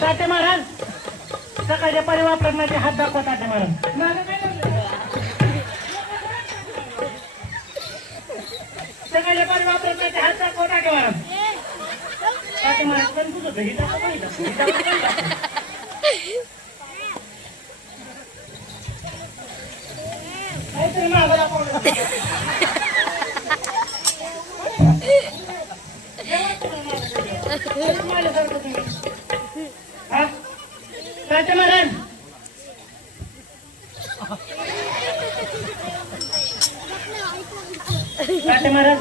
ताटे महाराज सकाळच्या पारी वापरण्याचे हात दाखवा ताटे महाराज. सकाळच्या पारी वापरण्याचे हात दाखवा ताटे महाराज. ताटे महाराज पण तुझं घरी काहीतरी मागायला ताटे महाराज ताटे महाराज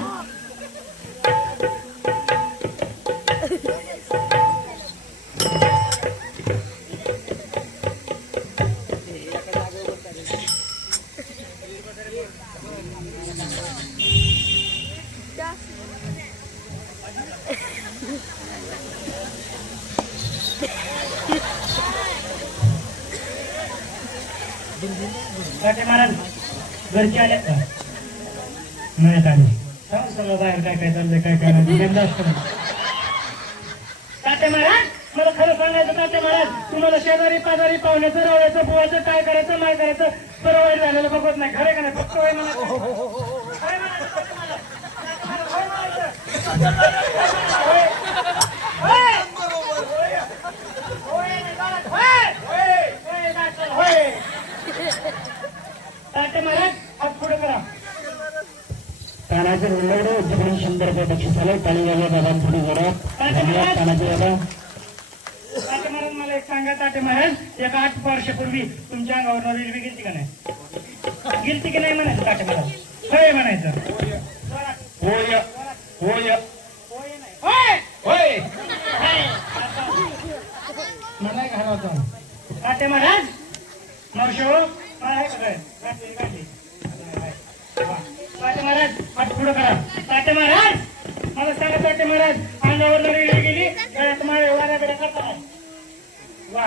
ताटे महाराज घरचे आले का नाही आले सांग सगळं बाहेर काय काय चाललंय काय काय नाही ताटे महाराज मला खरं सांगायचं ताटे महाराज तुम्हाला शेजारी पाजारी पाहुण्याचं रवळ्याचं बुवाचं काय करायचं नाही करायचं सर्व वाईट झालेलं बघत नाही खरे का नाही फक्त वय मला ताटे महाराज हात पुढे करा. तानाचे उल्लेडे उद्योगणी 100 रुपये बक्षीस आले. टाळी झाले दादा पुढे जोडा. ताटे महाराज मला एक सांगा ताटे महाराज एक 8 वर्षापूर्वी तुमच्या अंगावर रेल्वे गेलती का नाही गेलती की नाही म्हणायचं ताटे महाराज होय म्हणायचं होय होय होय मला घालावतो ताटे महाराज नवशो ताटे महाराज हात पुढे करा. ताटे महाराज मला सांगा ताटे महाराज अंगावर रेल्वे गेली गळ्यात माळे वाऱ्या बिड्या करता वा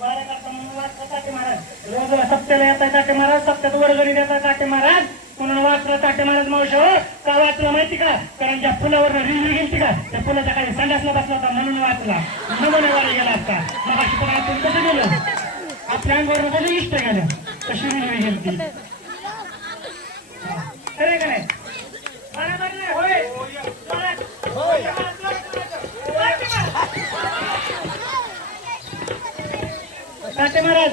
वाऱ्या करता म्हणून वाचता ताटे महाराज रोज सप्त्याला येतात ताटे महाराज सप्त्यात वर्गणी देतात ताटे महाराज म्हणून वाचलं ताटे महाराज मावशी हो का वाचलं माहिती का कारण ज्या फुलावर रेल्वे गेली का त्या फुलाच्या काही संडासला बसला होता म्हणून वाचला नमुनेवाला गेला असता मग अशी पण आपण कसं गेलं आपल्या अंगावर कधी इष्ट गेलं कशी रेल्वे गेली खरे का नाही बरोबर नाही होय ताटे महाराज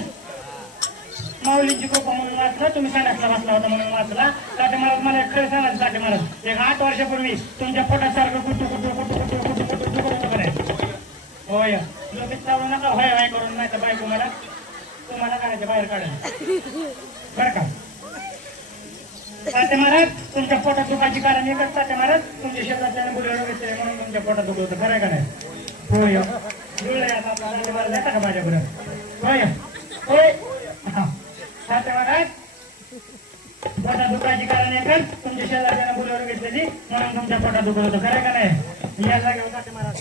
माऊलींची कृपा म्हणून वाचला तुम्ही संडासला बसला होता म्हणून वाचला. ताटे महाराज मला खरं सांगायचं ताटे महाराज एक 8 वर्षापूर्वी तुमच्या पोटासारखं कुटू कुटू कुटू कुटू कुटू कुटू कुटू करायचं होय लोकीत लावू नका होय होय करून नाही तर बायको मला तुम्हाला काढायचं बाहेर काढायचं बरं का. ताटे महाराज तुमच्या पोटात दुखायची कारण एकच ताटे महाराज तुमच्या शेतातल्या मुलं वगैरे म्हणून तुमच्या पोटात दुखत होतं खरं का नाही होय जुळले आता आपला ताटे महाराज येता का माझ्याकडे होय होय ताटे महाराज पोटात दुखायची कारण एकच तुमच्या शेतातल्या मुलं घेतलेली म्हणून तुमच्या पोटात दुखत होतं खरं का नाही या जागेवर ताटे महाराज